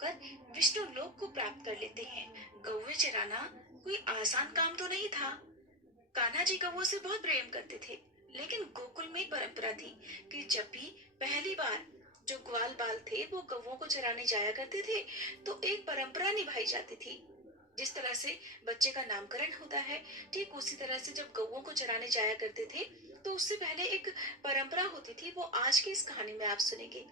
होकर विष्णु लोक को प्राप्त कर लेते हैं। गौवे चराना कोई आसान काम तो नहीं था। कान्हा जी गौओं से बहुत प्रेम करते थे, लेकिन गोकुल में एक परंपरा थी कि जब भी पहली बार जो ग्वाल बाल थे वो गौओं को चराने जाया करते थे, तो एक परंपरा निभाई जाती थी। जिस तरह से बच्चे का नामकरण होता है, ठीक उसी तरह से जब गौओं को चराने जाया करते थे, तो उससे पहले एक परंपरा होती थी, वो आज की इस कहानी में आप सुनेंगे।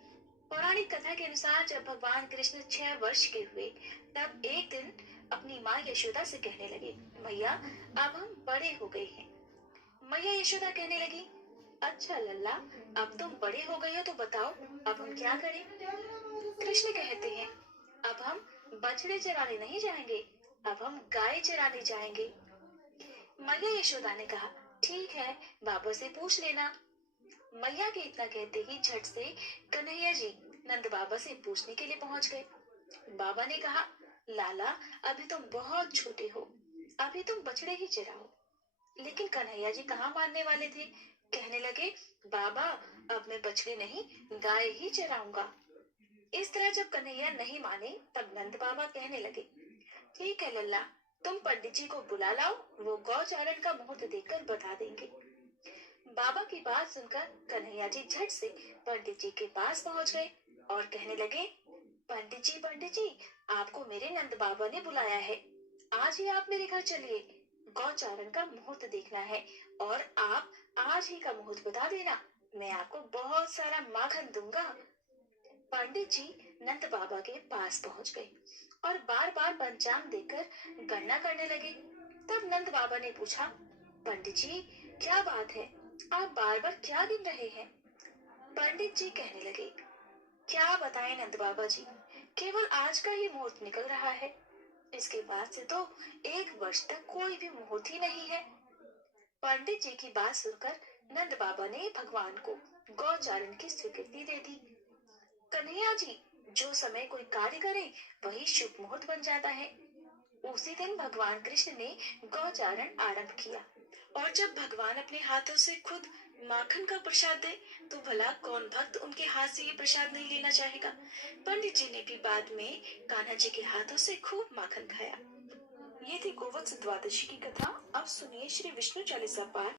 पौराणिक कथा के अनुसार जब भगवान कृष्ण 6 वर्ष के हुए, तब एक दिन अपनी माँ यशोदा से कहने लगे, मैया अब हम बड़े हो गए हैं। मैया यशोदा कहने लगी, अच्छा लल्ला, अब तुम बड़े हो गए हो तो बताओ अब हम क्या करें। कृष्ण कहते हैं, अब हम बछड़े चराने नहीं जाएंगे, अब हम गाय चराने जाएंगे। मैया यशोदा ने कहा, ठीक है, बाबा से पूछ लेना। मैया के इतना कहते ही झट से कन्हैया जी नंद बाबा से पूछने के लिए पहुंच गए। बाबा ने कहा, लाला, अभी तुम बहुत छोटे हो, अभी तुम बछड़े ही चराओ। लेकिन कन्हैया जी कहाँ मानने वाले थे। कहने लगे, बाबा, अब मैं बछड़े नहीं, गाय ही चराऊंगा। इस तरह जब कन्हैया नहीं माने, तब नंद बाबा कहने लगे, ठीक है लल्ला, तुम पंडित जी को बुला लाओ, वो गौचारण का मुहूर्त देखकर बता देंगे। बाबा की बात सुनकर कन्हैया जी झट से पंडित जी के पास पहुंच गए और कहने लगे, पंडित जी, आपको मेरे नंद बाबा ने बुलाया है। आज ही आप मेरे घर चलिए, गौचारण का मुहूर्त देखना है, और आप आज ही का मुहूर्त बता देना, मैं आपको बहुत सारा माखन दूंगा। पंडित जी नंद बाबा के पास पहुंच गए और बार बार पंचांग देखकर गणना करने लगे। तब नंद बाबा ने पूछा, पंडित जी, क्या बात है, आप बार बार क्या गिन रहे हैं। पंडित जी कहने लगे, क्या बताएं नंद बाबा जी, केवल आज का ही मुहूर्त निकल रहा है, इसके बाद से तो 1 वर्ष तक कोई भी मुहूर्त ही नहीं है। पंडित जी की बात सुनकर नंद बाबा ने भगवान को गौचारण की स्वीकृति दे दी। कन्हैया जी, जो समय कोई कार्य करे वही शुभ मुहूर्त बन जाता है। उसी दिन भगवान कृष्ण ने गौचारण आरंभ किया, और जब भगवान अपने हाथों से खुद माखन का प्रसाद दे, तो भला कौन भक्त उनके हाथ से ये प्रसाद नहीं लेना चाहेगा। पंडित जी ने भी बाद में कान्हा जी के हाथों से खूब माखन खाया। ये थी गोवत्स द्वादशी की कथा। अब सुनिए श्री विष्णु चालीसा पाठ।